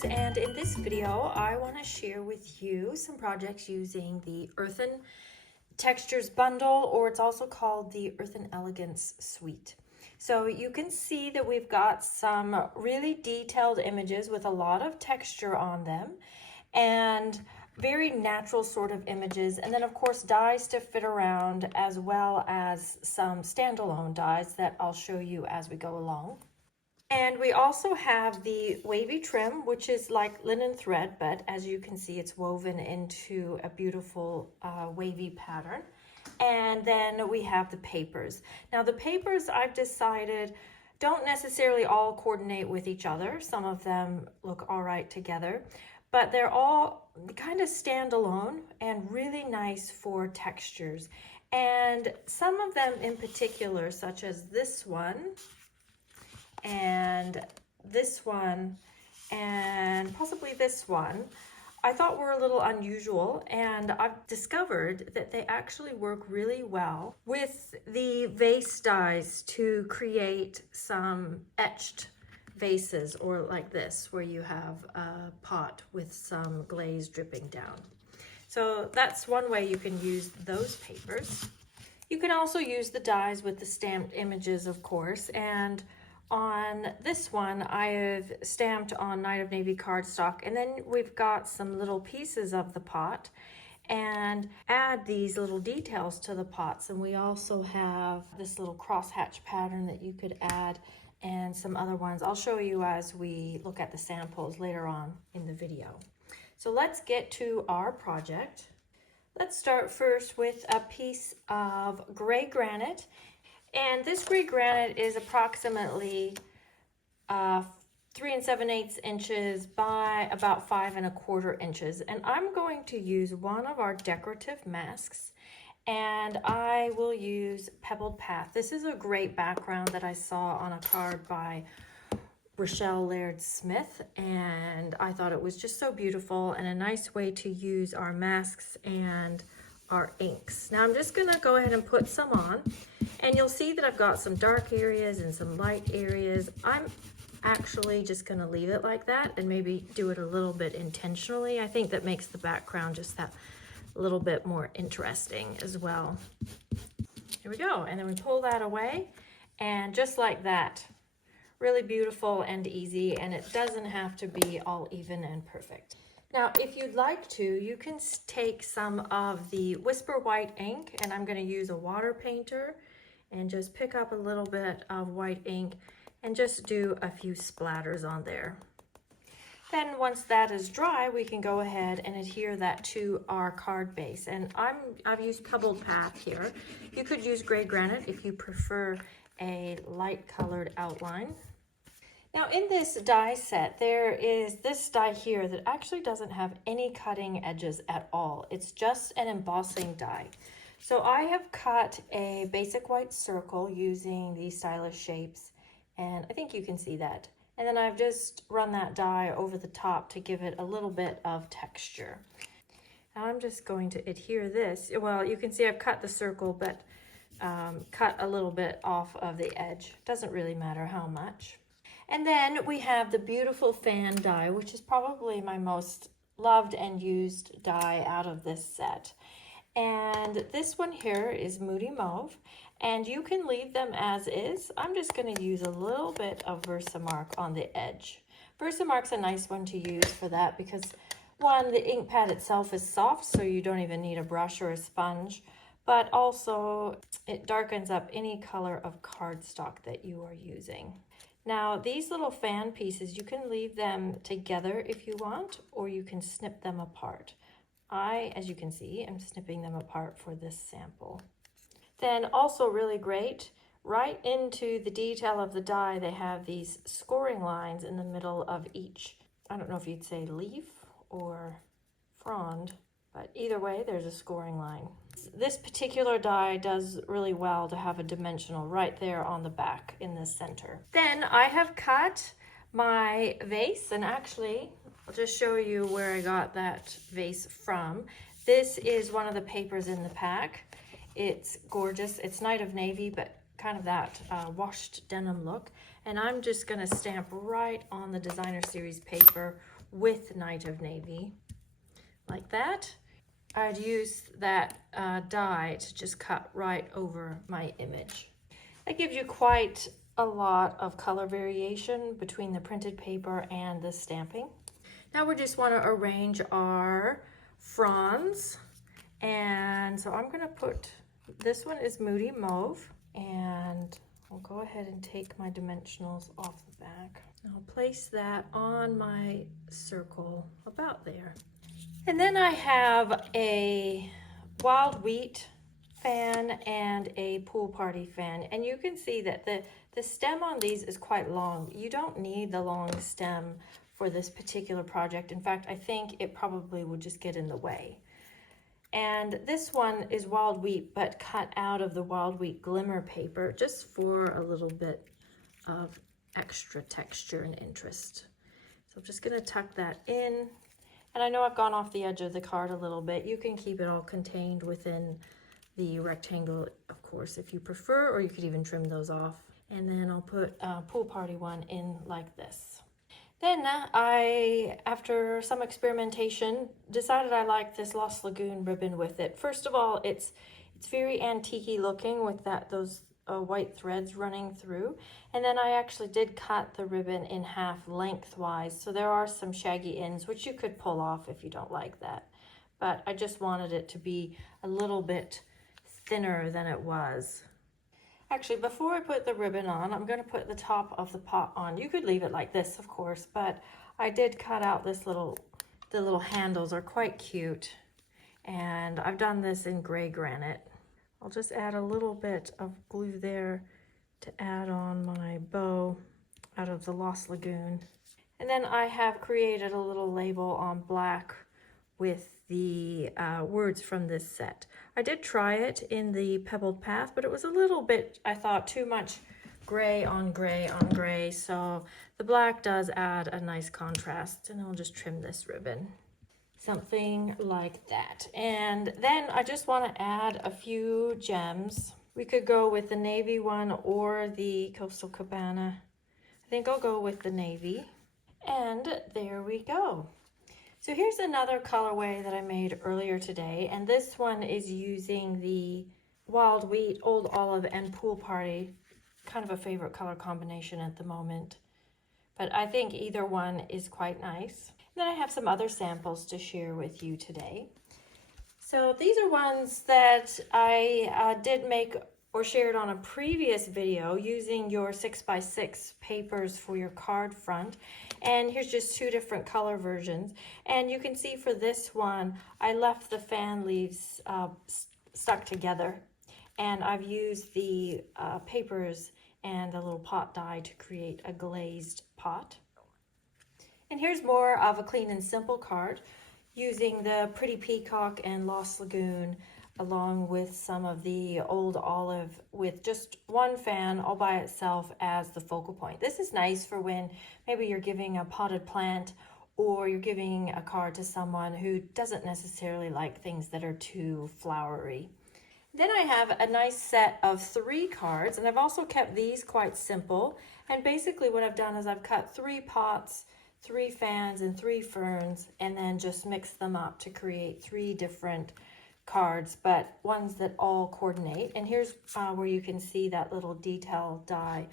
friends, and in this video I want to share with you some projects using the Earthen Textures bundle, or it's also called the Earthen Elegance Suite. So you can see that we've got some really detailed images with a lot of texture on them and very natural sort of images, and then of course dies to fit around, as well as some standalone dies that I'll show you as we go along. And we also have the wavy trim, which is like linen thread, but as you can see, it's woven into a beautiful wavy pattern. And then we have the papers. Now the papers, I've decided, don't necessarily all coordinate with each other. Some of them look all right together, but they're all kind of standalone and really nice for textures. And some of them in particular, such as this one, and this one, and possibly this one, I thought were a little unusual, and I've discovered that they actually work really well with the vase dies to create some etched vases, or like this, where you have a pot with some glaze dripping down. So that's one way you can use those papers. You can also use the dies with the stamped images, of course, and on this one, I have stamped on Night of Navy cardstock, and then we've got some little pieces of the pot and add these little details to the pots. And we also have this little crosshatch pattern that you could add, and some other ones I'll show you as we look at the samples later on in the video. So let's get to our project. Let's start first with a piece of gray granite. And this gray granite is approximately 3 7/8 inches by about 5 1/4 inches. And I'm going to use one of our decorative masks, and I will use Pebbled Path. This is a great background that I saw on a card by Rochelle Laird Smith, and I thought it was just so beautiful and a nice way to use our masks and our inks. Now I'm just gonna go ahead and put some on, and you'll see that I've got some dark areas and some light areas. I'm actually just gonna leave it like that and maybe do it a little bit intentionally. I think that makes the background just that little bit more interesting as well. Here we go, and then we pull that away, and just like that, really beautiful and easy, and it doesn't have to be all even and perfect. Now, if you'd like to, you can take some of the Whisper White ink, and I'm going to use a water painter and just pick up a little bit of white ink and just do a few splatters on there. Then once that is dry, we can go ahead and adhere that to our card base. And I've used Pebbled Path here. You could use gray granite if you prefer a light colored outline. Now in this die set, there is this die here that actually doesn't have any cutting edges at all. It's just an embossing die. So I have cut a basic white circle using these stylish shapes, and I think you can see that. And then I've just run that die over the top to give it a little bit of texture. Now I'm just going to adhere this. Well, you can see I've cut the circle, but cut a little bit off of the edge. Doesn't really matter how much. And then we have the beautiful fan die, which is probably my most loved and used die out of this set. And this one here is Moody Mauve, and you can leave them as is. I'm just going to use a little bit of Versamark on the edge. Versamark's a nice one to use for that because, one, the ink pad itself is soft, so you don't even need a brush or a sponge, but also it darkens up any color of cardstock that you are using. Now, these little fan pieces, you can leave them together if you want, or you can snip them apart. I, as you can see, am snipping them apart for this sample. Then also really great, right into the detail of the die, they have these scoring lines in the middle of each. I don't know if you'd say leaf or frond, but either way, there's a scoring line. This particular die does really well to have a dimensional right there on the back in the center. Then I have cut my vase, and actually I'll just show you where I got that vase from. This is one of the papers in the pack. It's gorgeous. It's Night of Navy, but kind of that washed denim look. And I'm just gonna stamp right on the designer series paper with Night of Navy, like that. I'd use that die to just cut right over my image. That gives you quite a lot of color variation between the printed paper and the stamping. Now we just want to arrange our fronds. And so I'm going to put, this one is Moody Mauve, and I'll go ahead and take my dimensionals off the back. I'll place that on my circle about there. And then I have a wild wheat fan and a pool party fan, and you can see that the stem on these is quite long. You don't need the long stem for this particular project. In fact, I think it probably would just get in the way. And this one is wild wheat, but cut out of the wild wheat glimmer paper just for a little bit of extra texture and interest. So I'm just gonna tuck that in. And I know I've gone off the edge of the card a little bit. You can keep it all contained within the rectangle, of course, if you prefer, or you could even trim those off. And then I'll put a pool party one in like this. Then I, after some experimentation, decided I liked this Lost Lagoon ribbon with it. First of all, it's very antique-y looking with those white threads running through. And then I actually did cut the ribbon in half lengthwise, so there are some shaggy ends which you could pull off if you don't like that. But I just wanted it to be a little bit thinner than it was. Actually, before I put the ribbon on, I'm going to put the top of the pot on. You could leave it like this, of course, but I did cut out the little handles are quite cute. And I've done this in gray granite. I'll just add a little bit of glue there to add on my bow out of the Lost Lagoon. And then I have created a little label on black with the words from this set. I did try it in the Pebbled Path, but it was a little bit, I thought, too much gray on gray on gray. So the black does add a nice contrast, and I'll just trim this ribbon. Something like that. And then I just want to add a few gems. We could go with the navy one or the Coastal Cabana. I think I'll go with the navy. And there we go. So here's another colorway that I made earlier today, and this one is using the Wild Wheat, Old Olive, and Pool Party, kind of a favorite color combination at the moment. But I think either one is quite nice. And then I have some other samples to share with you today. So these are ones that I did make or shared on a previous video using your 6x6 papers for your card front. And here's just two different color versions. And you can see for this one, I left the fan leaves stuck together. And I've used the papers and the little pot die to create a glazed pot. And here's more of a clean and simple card using the Pretty Peacock and Lost Lagoon, along with some of the Old Olive with just one fan all by itself as the focal point. This is nice for when maybe you're giving a potted plant or you're giving a card to someone who doesn't necessarily like things that are too flowery. Then I have a nice set of 3 cards, and I've also kept these quite simple. And basically what I've done is I've cut 3 pots, 3 fans, and 3 ferns, and then just mixed them up to create 3 different cards, but ones that all coordinate. And here's where you can see that little detail die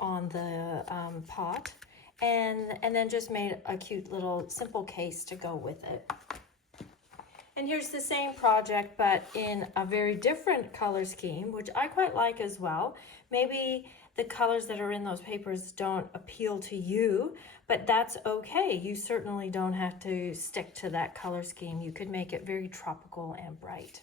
on the pot, and then just made a cute little simple case to go with it. And here's the same project, but in a very different color scheme, which I quite like as well. Maybe the colors that are in those papers don't appeal to you, but that's okay. You certainly don't have to stick to that color scheme. You could make it very tropical and bright.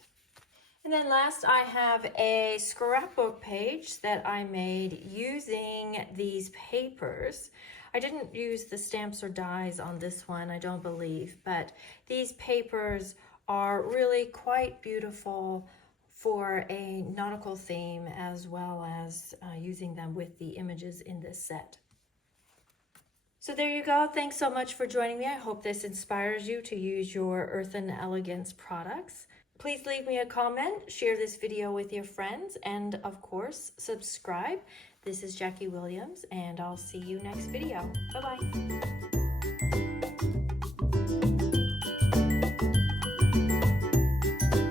And then last, I have a scrapbook page that I made using these papers. I didn't use the stamps or dies on this one, I don't believe, but these papers are really quite beautiful for a nautical theme, as well as using them with the images in this set. So there you go. Thanks so much for joining me. I hope this inspires you to use your Earthen Elegance products. Please leave me a comment, share this video with your friends, and of course, subscribe. This is Jackie Williams, and I'll see you next video. Bye-bye.